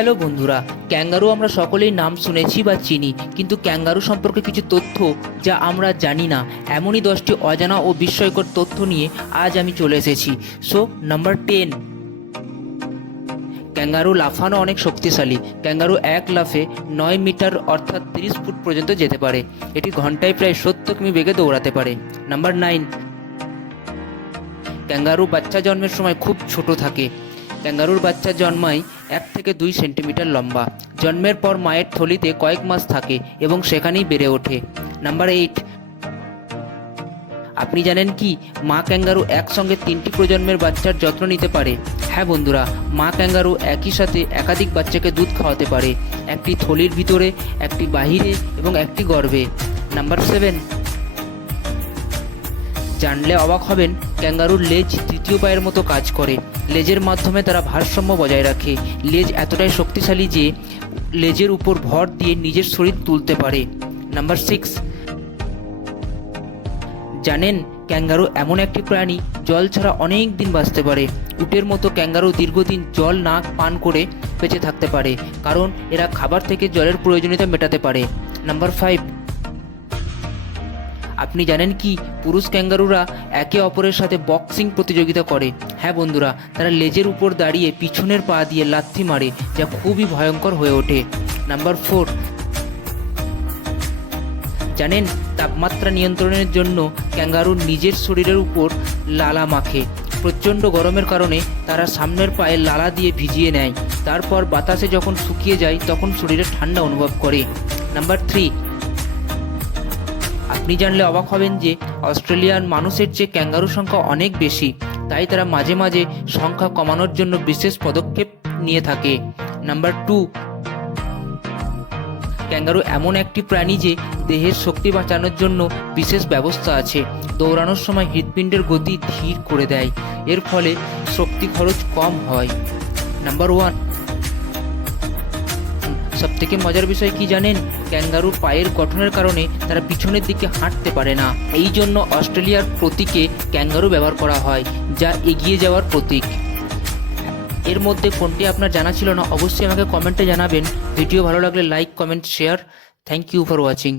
Hello বন্ধুরা, kangaroo আমরা সকলেই নাম শুনেছি বা চিনি, কিন্তু ক্যাঙ্গারু সম্পর্কে কিছু তথ্য যা আমরা জানি না, এমনই দশটি অজানা ও বিস্ময়কর তথ্য নিয়ে আজ আমি চলে এসেছি। সো নাম্বার টেন ক্যাঙ্গারু লাফানো অনেক শক্তিশালী। ক্যাঙ্গারু এক লাফে নয় মিটার অর্থাৎ তিরিশ ফুট পর্যন্ত যেতে পারে। এটি ঘন্টায় প্রায় সত্তর কিমি বেগে দৌড়াতে পারে। নাম্বার নাইন ক্যাঙ্গারু বাচ্চা জন্মের সময় খুব ছোট থাকে। ক্যাঙ্গারুর বাচ্চা জন্মায় এক থেকে দুই সেন্টিমিটার লম্বা। জন্মের পর মায়ের থলিতে কয়েক মাস থাকে এবং সেখানেই বেড়ে ওঠে। Number eight. আপনি জানেন কি, মা ক্যাঙ্গারু একসঙ্গে তিনটি প্রজন্মের বাচ্চার যত্ন নিতে পারে। হ্যাঁ বন্ধুরা, মা ক্যাঙ্গারু একই সাথে একাধিক বাচ্চাকে দুধ খাওয়াতে পারে। একটি থলির ভিতরে, একটি বাহিরে এবং একটি গর্ভে। Number seven. জানলে অবাক হবেন, ক্যাঙ্গারুর লেজ তৃতীয় পায়ের মতো কাজ করে। লেজের মাধ্যমে তারা ভারসাম্য বজায় রাখে। লেজ এতটাই শক্তিশালী যে, লেজের উপর ভর দিয়ে নিজের শরীর তুলতে পারে। Number six. জানেন, ক্যাঙ্গারু এমন একটি প্রাণী, জল ছাড়া অনেক দিন বাঁচতে পারে। উটের মতো ক্যাঙ্গারু দীর্ঘদিন জল না পান করে বেঁচে থাকতে পারে, কারণ এরা খাবার থেকে জলের প্রয়োজনীয়তা মেটাতে পারে। Number five. আপনি জানেন কি? পুরুষ ক্যাঙ্গারুরা একে অপরের সাথে বক্সিং প্রতিযোগিতা করে। হ্যাঁ বন্ধুরা, তারা লেজের উপর দাঁড়িয়ে পিছনের পা দিয়ে লাথি মারে, যা খুবই ভয়ঙ্কর হয়ে ওঠে। নাম্বার ফোর, জানেন, তাপমাত্রা নিয়ন্ত্রণের জন্য ক্যাঙ্গারুর নিজের শরীরের উপর লালা মাখে। প্রচণ্ড গরমের কারণে তারা সামনের পায়ে লালা দিয়ে ভিজিয়ে নেয়। তারপর বাতাসে যখন শুকিয়ে যায়, তখন শরীরে ঠান্ডা অনুভব করে। নাম্বার থ্রি আপনি জানলে অবাক হবেন যে অস্ট্রেলিয়ার মানুষের চেয়ে ক্যাঙ্গারু সংখ্যা অনেক বেশি, তাই তারা মাঝে মাঝে সংখ্যা কমানোর জন্য বিশেষ পদক্ষেপ নিয়ে থাকে। নাম্বার টু, ক্যাঙ্গারু এমন একটি প্রাণী যে দেহের শক্তি বাঁচানোর জন্য বিশেষ ব্যবস্থা আছে। দৌড়ানোর সময় হৃৎপিণ্ডের গতি ধীর করে দেয়, এর ফলে শক্তি খরচ কম হয়। নাম্বার ওয়ান সব থেকে মজার বিষয় কি জানেন? ক্যাঙ্গারুর পায়ের গঠনের কারণে তারা পিছনের দিকে হাঁটতে পারে না। এই জন্য অস্ট্রেলিয়ার প্রতীকে ক্যাঙ্গারু ব্যবহার করা হয়, যা এগিয়ে যাওয়ার প্রতীক। এর মধ্যে কোনটি আপনার জানা ছিল না, অবশ্যই আমাকে কমেন্টে জানাবেন। ভিডিও ভালো লাগলে like, comment, share. Thank you for watching.